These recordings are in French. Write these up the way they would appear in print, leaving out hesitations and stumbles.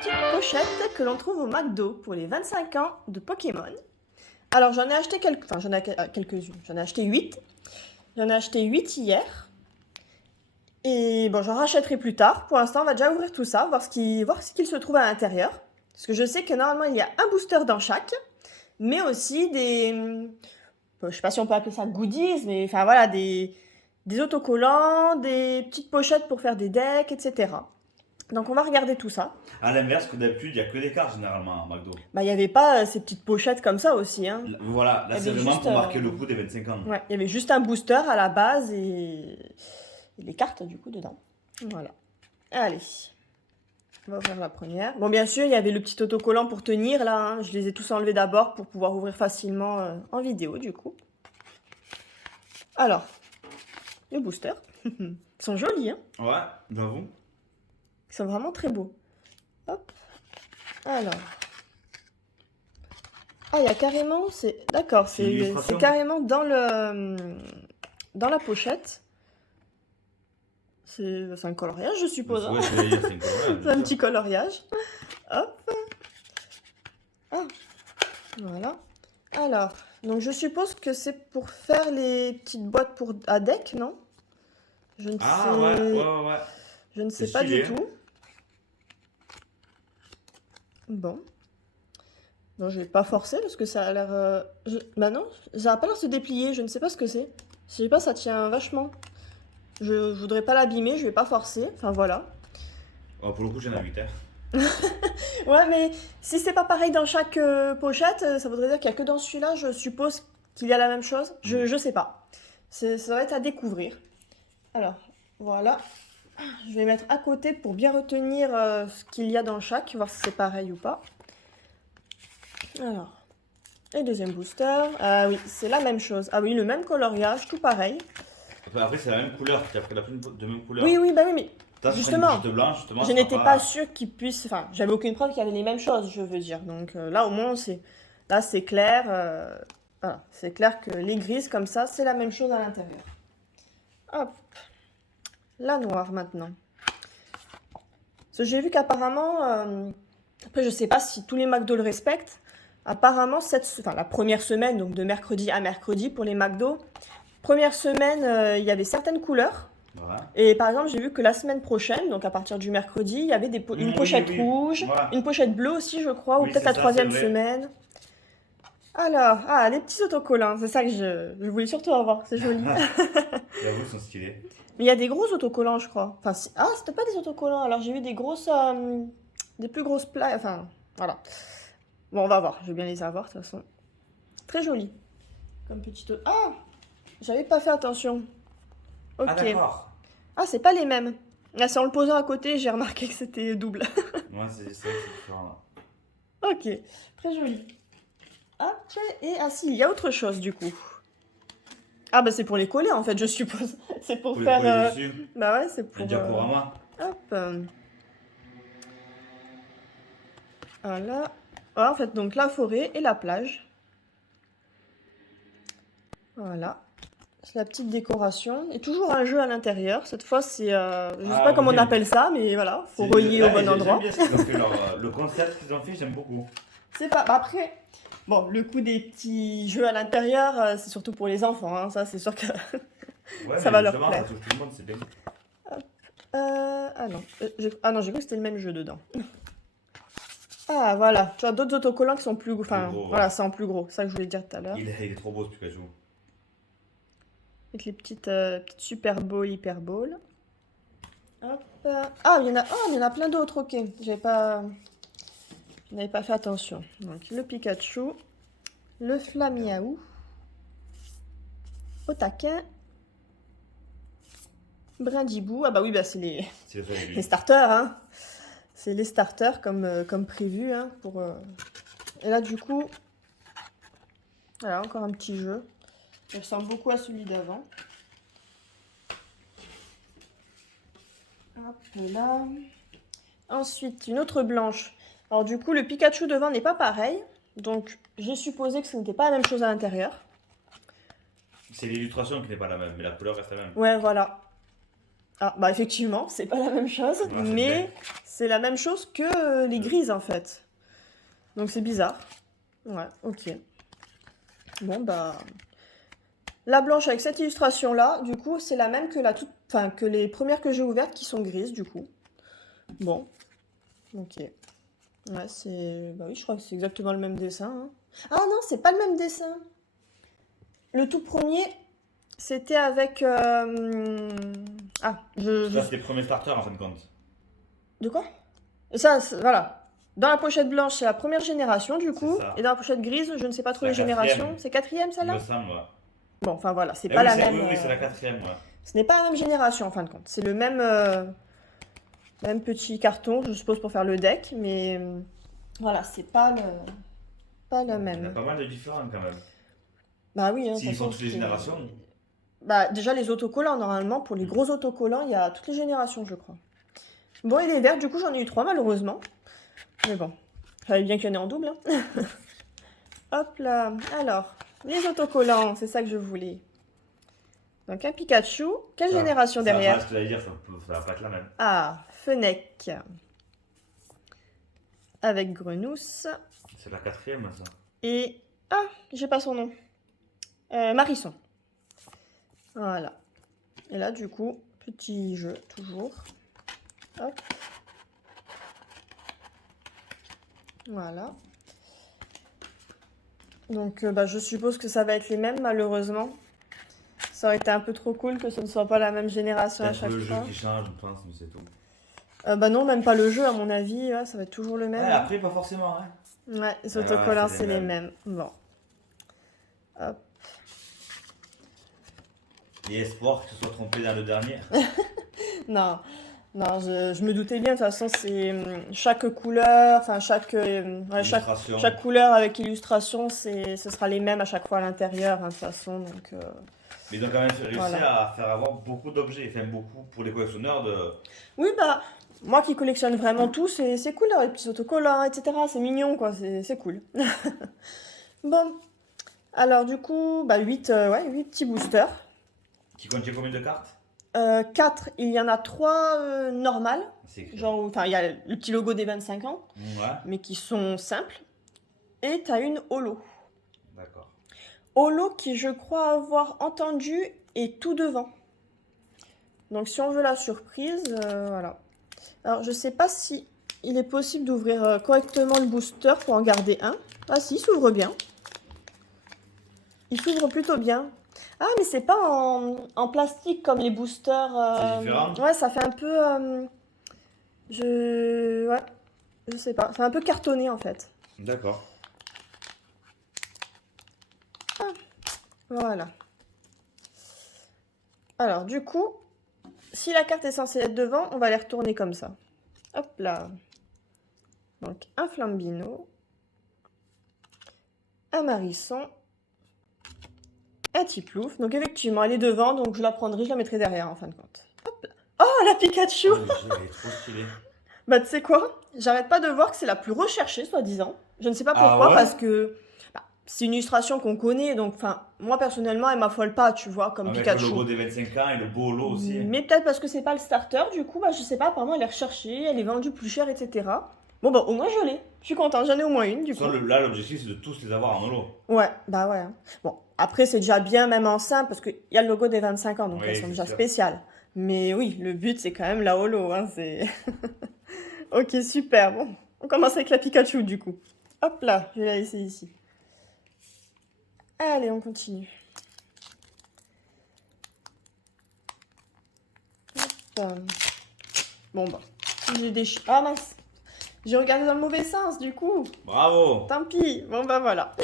petites pochettes que l'on trouve au McDo pour les 25 ans de Pokémon. Alors j'en ai acheté quelques-unes, j'en ai acheté 8. J'en ai acheté 8 hier. Et bon, j'en rachèterai plus tard. Pour l'instant, on va déjà ouvrir tout ça, voir ce qu'il se trouve à l'intérieur. Parce que je sais que normalement, il y a un booster dans chaque, mais aussi je sais pas si on peut appeler ça goodies, mais enfin voilà, des autocollants, des petites pochettes pour faire des decks, etc. Donc on va regarder tout ça. À l'inverse, que d'habitude, il n'y a que des cartes généralement à McDo. Bah, il n'y avait pas ces petites pochettes comme ça aussi, hein. Voilà, Il là y c'est avait vraiment juste, pour marquer le coup des 25 ans. Ouais, il y avait juste un booster à la base et les cartes du coup dedans. Voilà. Allez, on va ouvrir la première. Bon, bien sûr, il y avait le petit autocollant pour tenir là, hein. Je les ai tous enlevés d'abord pour pouvoir ouvrir facilement en vidéo du coup. Alors, les boosters. Ils sont jolis, hein. Ouais, j'avoue. Ils sont vraiment très beaux. Hop. Alors. Ah, il y a carrément, d'accord, c'est carrément dans la pochette. C'est un coloriage, je suppose. Ouais, Hein. c'est une coloriage. C'est un petit coloriage. Hop. Ah, voilà. Alors, donc je suppose que c'est pour faire les petites boîtes à deck, non? Je ne Ah sais... ouais. Je ne sais C'est pas du stylé. tout. Bon. Non, je vais pas forcer parce que ça a l'air... Bah non, ça a pas l'air de se déplier, je ne sais pas ce que c'est. Je sais pas, ça tient vachement. Je voudrais pas l'abîmer, je vais pas forcer. Enfin voilà. Oh, pour le coup, j'en ai 8 hein. Ouais, mais si c'est pas pareil dans chaque pochette, ça voudrait dire qu'il y a que dans celui-là, je suppose qu'il y a la même chose. Je sais pas. Ça va être à découvrir. Alors, voilà. Je vais mettre à côté pour bien retenir ce qu'il y a dans chaque, voir si c'est pareil ou pas. Alors, et deuxième booster. Ah oui, c'est la même chose. Ah oui, le même coloriage, tout pareil. Après, c'est la même couleur. Tu as pris la plume de même couleur. Oui, bah oui, mais T'as justement, une blanche, justement, je n'étais pas sûre qu'ils puissent... Enfin, j'avais aucune preuve qu'il y avait les mêmes choses, je veux dire. Donc là, au moins, là, c'est clair. Voilà, c'est clair que les grises, comme ça, c'est la même chose à l'intérieur. Hop. La noire, maintenant. Parce que j'ai vu qu'apparemment... après, je sais pas si tous les McDo le respectent. Apparemment, la première semaine, donc de mercredi à mercredi pour les McDo, première semaine, il y avait certaines couleurs. Voilà. Et par exemple, j'ai vu que la semaine prochaine, donc à partir du mercredi, il y avait une pochette rouge, voilà. une pochette bleue aussi, je crois, ou Oui, peut-être c'est la ça, troisième c'est vrai. semaine. Alors, les petits autocollants, c'est ça que je voulais surtout avoir, c'est joli. J'avoue, ils sont stylés. Mais il y a des gros autocollants, je crois. Enfin, c'était pas des autocollants, alors j'ai vu des des plus grosses plaques, enfin, voilà. Bon, on va voir, je vais bien les avoir, de toute façon. Très joli. Comme petit... Ah, j'avais pas fait attention. Ok. Ah, d'accord. Ah, c'est pas les mêmes. Là, c'est en le posant à côté, j'ai remarqué que c'était double. Ouais, c'est différent. Ok, très joli. Hop, et si, il y a autre chose du coup. Ah bah c'est pour les coller en fait, je suppose. C'est pour Pour les faire... coller dessus. Bah ouais, c'est Un pour... diaporama. Hop. Voilà. Voilà, en fait, donc la forêt et la plage. Voilà. C'est la petite décoration. Et toujours un jeu à l'intérieur. Cette fois, c'est... je sais pas comment on appelle ça, mais voilà, faut relier au bon endroit. J'aime bien ce qu'ils ont fait, le concept qu'ils ont fait, j'aime beaucoup. C'est pas... Bah, après, bon, le coup des petits jeux à l'intérieur, c'est surtout pour les enfants, hein. Ça, c'est sûr que Ouais, ça mais va leur justement, plaire. ça touche tout le monde, c'est bien. Ah non. Ah non, j'ai cru que c'était le même jeu dedans. Ah, voilà. Tu as d'autres autocollants qui sont plus gros. Enfin, Plus gros, ouais. voilà, c'est en plus gros. C'est ça que je voulais dire tout à l'heure. Il est trop beau ce Pikachu. Avec les petites Super Bowl, Hyper Bowl. Hop. Ah, il y en a plein d'autres, ok. Je n'avais pas fait attention. Donc, le Pikachu, le Flamiaou, au taquin, Brindibou. Ah bah oui, bah c'est C'est le les starters, hein. C'est les starters comme prévu, hein, pour... Et là, du coup, voilà, encore un petit jeu. Il ressemble beaucoup à celui d'avant. Hop là. Ensuite, une autre blanche. Alors du coup, le Pikachu devant n'est pas pareil. Donc, j'ai supposé que ce n'était pas la même chose à l'intérieur. C'est l'illustration qui n'est pas la même, mais la couleur reste la même. Ouais, voilà. Ah, bah effectivement, c'est pas la même chose, Ouais, c'est mais bien. c'est la même chose que les grises en fait. Donc c'est bizarre. Ouais, ok. Bon, bah. La blanche avec cette illustration-là, du coup, c'est la même que la toute... enfin, que les premières que j'ai ouvertes qui sont grises, du coup. Bon, ok. Ouais, c'est... Bah oui, je crois que c'est exactement le même dessin, hein. Ah non, c'est pas le même dessin. Le tout premier, c'était avec... Ah, Ça, c'est les premiers starters en fin de compte. De quoi? Ça, voilà. Dans la pochette blanche, c'est la première génération, du C'est coup. ça. Et dans la pochette grise, je ne sais pas trop La les générations. quatrième, C'est quatrième, il me celle-là? semble. Ouais. Bon, enfin voilà, c'est Eh pas oui, la même... oui, c'est la quatrième. Ouais. Ce n'est pas la même génération, en fin de compte. C'est le même... même petit carton, je suppose, pour faire le deck. Mais voilà, c'est pas le... pas le Il y en a même. pas mal de différents quand même. Bah oui, hein, de toute S'ils font façon, toutes les c'est- générations. Bah déjà, les autocollants, normalement, pour les gros autocollants, il y a toutes les générations, je crois. Bon, et les verts, du coup, j'en ai eu 3, malheureusement. Mais bon, fallait bien qu'il y en ait en double, hein. Hop là. Alors, les autocollants, c'est ça que je voulais. Donc un Pikachu. Quelle génération Ça, derrière? ce que j'allais dire, ça va pas être la même. Ah, Fennec. Avec Grenousse. C'est la quatrième, ça. Et... Ah, j'ai pas son nom. Marisson. Voilà. Et là, du coup, petit jeu, toujours. Hop. Voilà. Donc, bah, je suppose que ça va être les mêmes, malheureusement. Ça aurait été un peu trop cool que ce ne soit pas la même génération à Peut-être chaque le jeu fois. qui change, je pense, mais c'est tout. Bah non, même pas le jeu, à mon avis. Ouais, ça va être toujours le même. Ouais, après, pas forcément, hein. Ouais, les Ah, autocollants, c'est c'est les les mêmes. mêmes. Bon. Hop. Et espoir que ce soit trompé dans le dernier. Non, non, je me doutais bien. De toute façon, c'est chaque couleur, enfin ouais, Illustration. chaque couleur avec illustration, ce sera les mêmes à chaque fois à l'intérieur, hein, de toute façon. Donc, Mais ils ont quand même réussi Voilà. à faire avoir beaucoup d'objets. Enfin, beaucoup pour les collectionneurs de. oui, bah, moi qui collectionne vraiment tout, c'est cool, les petits autocollants, etc. C'est mignon, quoi. C'est cool. Bon, alors du coup, bah 8, ouais, 8 petits boosters. Qui contient combien de cartes? 4, il y en a 3 normales. C'est écrit. Genre, enfin, il y a le petit logo des 25 ans, Ouais, mais qui sont simples. Et tu as une holo. d'accord. Holo qui, je crois avoir entendu, est tout devant. Donc, si on veut la surprise, voilà. Alors, je sais pas si il est possible d'ouvrir correctement le booster pour en garder un. Ah si, il s'ouvre bien. Il s'ouvre plutôt bien. Ah, mais c'est pas en plastique comme les boosters. C'est différent? Ouais, ça fait un peu... Ouais, je sais pas. C'est un peu cartonné, en fait. D'accord. Voilà. Alors, du coup, si la carte est censée être devant, on va les retourner comme ça. Hop là. Donc, un Flambino, un Marisson, un Tiplouf. Donc, effectivement, elle est devant, donc je la prendrai, je la mettrai derrière, en fin de compte. Hop là. Oh, la Pikachu! Oh, le jeu, il est trop stylé. Bah, tu sais quoi? J'arrête pas de voir que c'est la plus recherchée, soi-disant. Je ne sais pas Ah pourquoi, ouais? parce que bah, c'est une illustration qu'on connaît, donc, enfin, moi, personnellement, elle m'affole pas, tu vois, comme Avec le Pikachu. logo des 25 ans et le beau lot aussi. Mais peut-être parce que c'est pas le starter, du coup, bah, je sais pas, apparemment elle est recherchée, elle est vendue plus cher, etc. Bon, bah au moins je l'ai, je suis contente, j'en ai au moins une, du coup. Là, l'objectif, c'est de tous les avoir en holo. Ouais, bah ouais. Hein. Bon, après c'est déjà bien, même en simple, parce qu'il y a le logo des 25 ans, donc Oui, elles sont c'est déjà sûr. spéciales. Mais oui, le but c'est quand même la holo, hein, c'est... Ok, super, bon. On commence avec la Pikachu, du coup. Hop là, je vais la laisser ici. Allez, on continue. Hop. Bon, bah, j'ai des... Ah mince, j'ai regardé dans le mauvais sens, du coup. Bravo! Tant pis. Bon, bah voilà.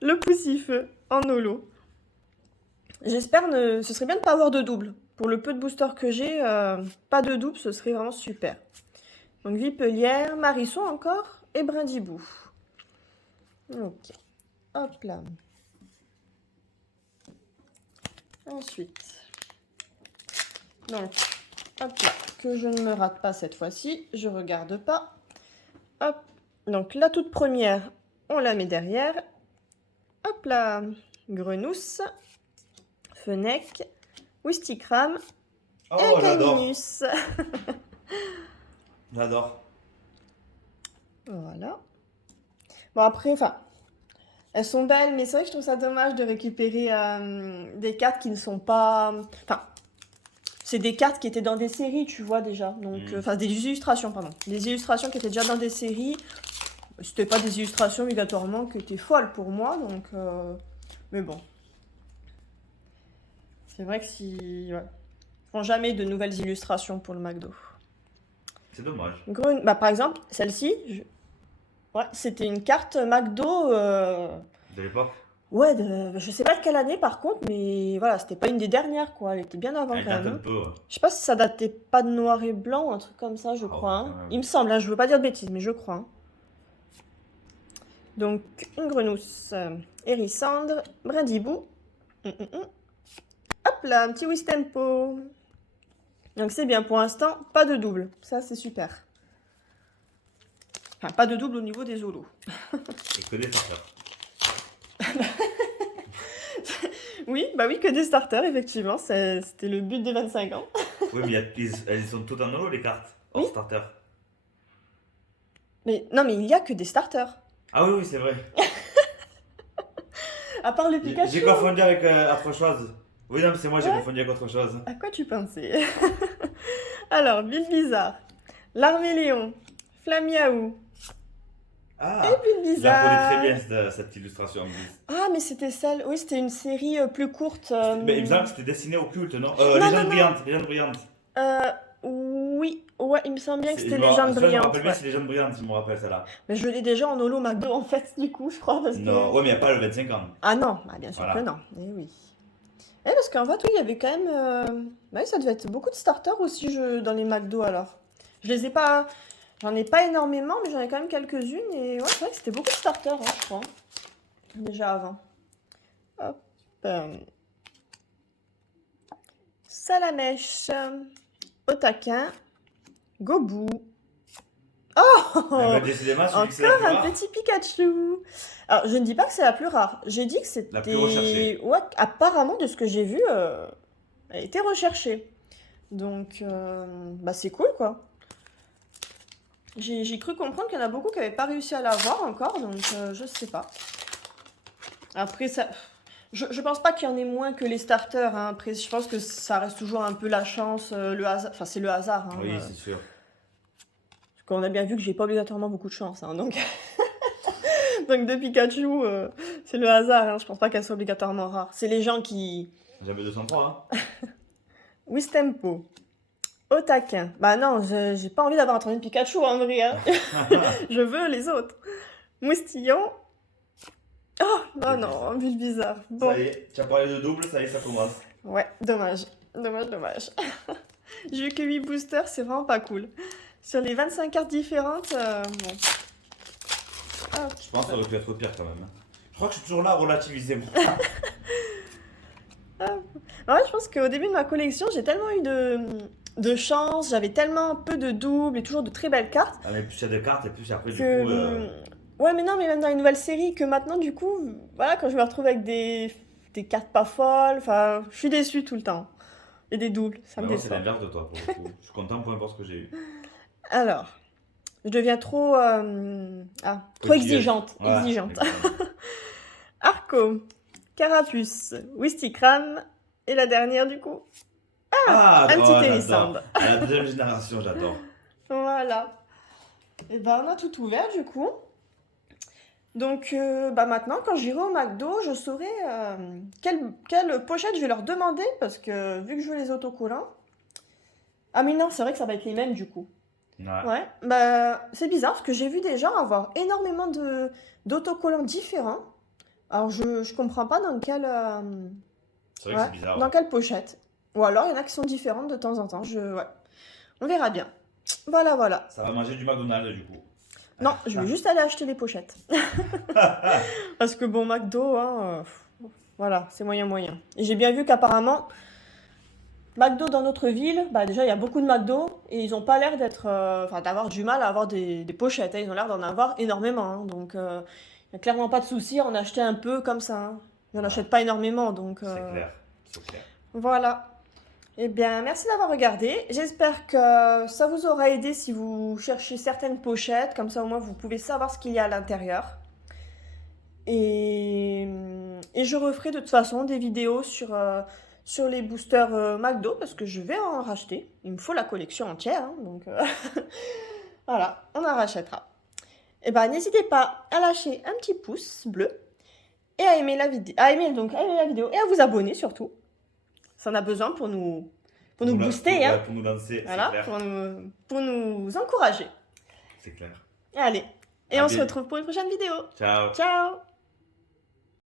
Le poussif en holo. J'espère ce serait bien de ne pas avoir de double. Pour le peu de boosters que j'ai, pas de double, ce serait vraiment super. Donc Vipelière, Marisson encore et Brindibou. Ok. Hop là. Ensuite. Donc, hop là. Que je ne me rate pas cette fois-ci. Je regarde pas. Hop. Donc la toute première, on la met derrière. Hop là. Grenousse. Fennec. Wistikram. Oh, et j'adore. Caninus. J'adore. Voilà. Bon, après, enfin, elles sont belles, mais c'est vrai que je trouve ça dommage de récupérer des cartes qui ne sont pas. Enfin, c'est des cartes qui étaient dans des séries, tu vois déjà. Donc, enfin, des illustrations, pardon. Des illustrations qui étaient déjà dans des séries. C'était pas des illustrations obligatoirement qui étaient folles pour moi, donc. Mais bon. C'est vrai que si. Ouais. Ils font jamais de nouvelles illustrations pour le McDo. C'est dommage. Bah, par exemple, celle-ci, ouais, c'était une carte McDo. De l'époque. Ouais, je sais pas de quelle année par contre, mais voilà, c'était pas une des dernières quoi, elle était bien avant Elle quand date même, un hein. peu. Ouais. Je sais pas si ça datait pas de noir et blanc, un truc comme ça, je Ah crois, ouais, hein. quand même. Il me semble, hein, je veux pas dire de bêtises, mais je crois, hein. Donc, une grenousse, hérissandre, brindibou. Hop là, un petit Wistempo. Donc c'est bien, pour l'instant, pas de double, ça c'est super. Enfin, pas de double au niveau des holos. Et que des starters. Oui, bah oui, que des starters, effectivement, c'était le but des 25 ans. Oui, mais elles sont toutes en holo, les cartes. Hors Oui. starter. Mais non, mais il y a que des starters. Ah oui, oui, c'est vrai. À part le J'ai Pikachu. confondu avec autre chose. Oui, non, mais c'est moi, j'ai Ouais. confondu avec autre chose. À quoi tu pensais? Alors, Bulbizarre, Larméléon, Flamiaou Ah, et je la connais très Bulbizarre. bien, cette illustration en plus. Ah, mais c'était celle. Oui, c'était une série plus courte. Mais il me semble que c'était destiné au culte, non Non, Légende non, non. brillante, légende brillante. Euh, oui, ouais, il me semble bien que c'était Je me Légende ça, je me brillante. rappelle bien, Ouais. c'est Légende brillante, je me rappelle celle-là. Mais je l'ai déjà en holo McDo en fait, du coup, je crois. Parce Non, que... ouais, mais il n'y a pas le 25 ans. Ah non, bah, bien sûr Voilà. que non. Eh oui. Eh, parce qu'en fait, oui, il y avait quand même. Bah oui, ça devait être beaucoup de starters aussi dans les McDo alors. Je les ai pas. J'en ai pas énormément, mais j'en ai quand même quelques-unes. Et ouais, c'est vrai que c'était beaucoup de starters, hein, je crois. Déjà avant. Hop. Salamèche. Au taquin. Gobou. Ah, Oh! bah, décidément, celui qui c'est la Encore plus un rare. petit Pikachu. Alors, je ne dis pas que c'est la plus rare. J'ai dit que c'était. La plus recherchée. Ouais, apparemment, de ce que j'ai vu, elle était recherchée. Donc, bah, c'est cool, quoi. J'ai cru comprendre qu'il y en a beaucoup qui n'avaient pas réussi à l'avoir encore, donc je sais pas. Après, ça. Je pense pas qu'il y en ait moins que les starters, hein. Après, je pense que ça reste toujours un peu la chance, le hasard. Enfin, c'est le hasard, hein. Oui, c'est sûr. Parce qu'on a bien vu que j'ai pas obligatoirement beaucoup de chance, hein, donc. Donc de Pikachu, c'est le hasard, hein. Je pense pas qu'elle soit obligatoirement rare. C'est les gens qui. J'avais 203, hein. Wistempo. Au taquin. Bah non, j'ai pas envie d'avoir entendu Pikachu en vrai, hein. Je veux les autres. Moustillon. Oh, non, non, Bulbizarre. Bon. Ça y est, tu as parlé de double, ça y est, ça commence. Ouais, dommage. Dommage. J'ai eu que 8 boosters, c'est vraiment pas cool. Sur les 25 cartes différentes, bon. Hop. Je pense que ça aurait pu être pire quand même. Je crois que je suis toujours là à relativiser. Moi. Ouais, je pense qu'au début de ma collection, j'ai tellement eu de chance, j'avais tellement peu de doubles et toujours de très belles cartes Ah, mais plus il y a de cartes et plus après, du que. coup. Ouais, mais non, mais même dans les nouvelles séries, que maintenant, du coup, voilà, quand je me retrouve avec des cartes pas folles, enfin, je suis déçue tout le temps. Et des doubles, ça me Moi, c'est déçoit. l'inverse de toi, pour le coup. Je suis content, peu importe ce que j'ai eu. Alors, je deviens trop. Trop exigeante. Ouais, Exigeante. exactement. Arco, Carapuce, Wistikram, et la dernière, du coup, Ah, un petit j'adore. hérissandre. À la deuxième génération, j'adore. Voilà. Et ben, on a tout ouvert, du coup. Donc, bah maintenant, quand j'irai au McDo, je saurai quelle pochette je vais leur demander, parce que vu que je veux les autocollants... Ah mais non, c'est vrai que ça va être les mêmes, du coup. Ouais. Ouais, bah c'est bizarre, parce que j'ai vu des gens avoir énormément d'autocollants différents. Alors, je comprends pas dans quelle... C'est vrai que ouais, c'est bizarre. dans quelle pochette. Ou alors, il y en a qui sont différentes de temps en temps. Ouais. On verra bien. Voilà. Ça va manger du McDonald's, du coup. Non, je vais juste aller acheter les pochettes. Parce que bon, McDo, hein, voilà, c'est moyen. Et j'ai bien vu qu'apparemment, McDo dans notre ville, bah déjà il y a beaucoup de McDo et ils ont pas l'air d'avoir du mal à avoir des pochettes, hein. Ils ont l'air d'en avoir énormément, hein. Donc il n'y a clairement pas de souci à en acheter un peu comme ça, hein. J'en achète pas énormément, donc C'est clair. voilà. Eh bien, merci d'avoir regardé. J'espère que ça vous aura aidé si vous cherchez certaines pochettes. Comme ça, au moins, vous pouvez savoir ce qu'il y a à l'intérieur. Et je referai de toute façon des vidéos sur les boosters McDo parce que je vais en racheter. Il me faut la collection entière, hein, donc voilà, on en rachètera. Et ben, n'hésitez pas à lâcher un petit pouce bleu et à aimer la vidéo, à aimer la vidéo et à vous abonner surtout. Ça en a besoin pour nous booster, hein. Pour nous lancer, Voilà, c'est clair. pour nous encourager. C'est clair. Allez, et À on se bien- retrouve pour une prochaine vidéo. Ciao. Ciao!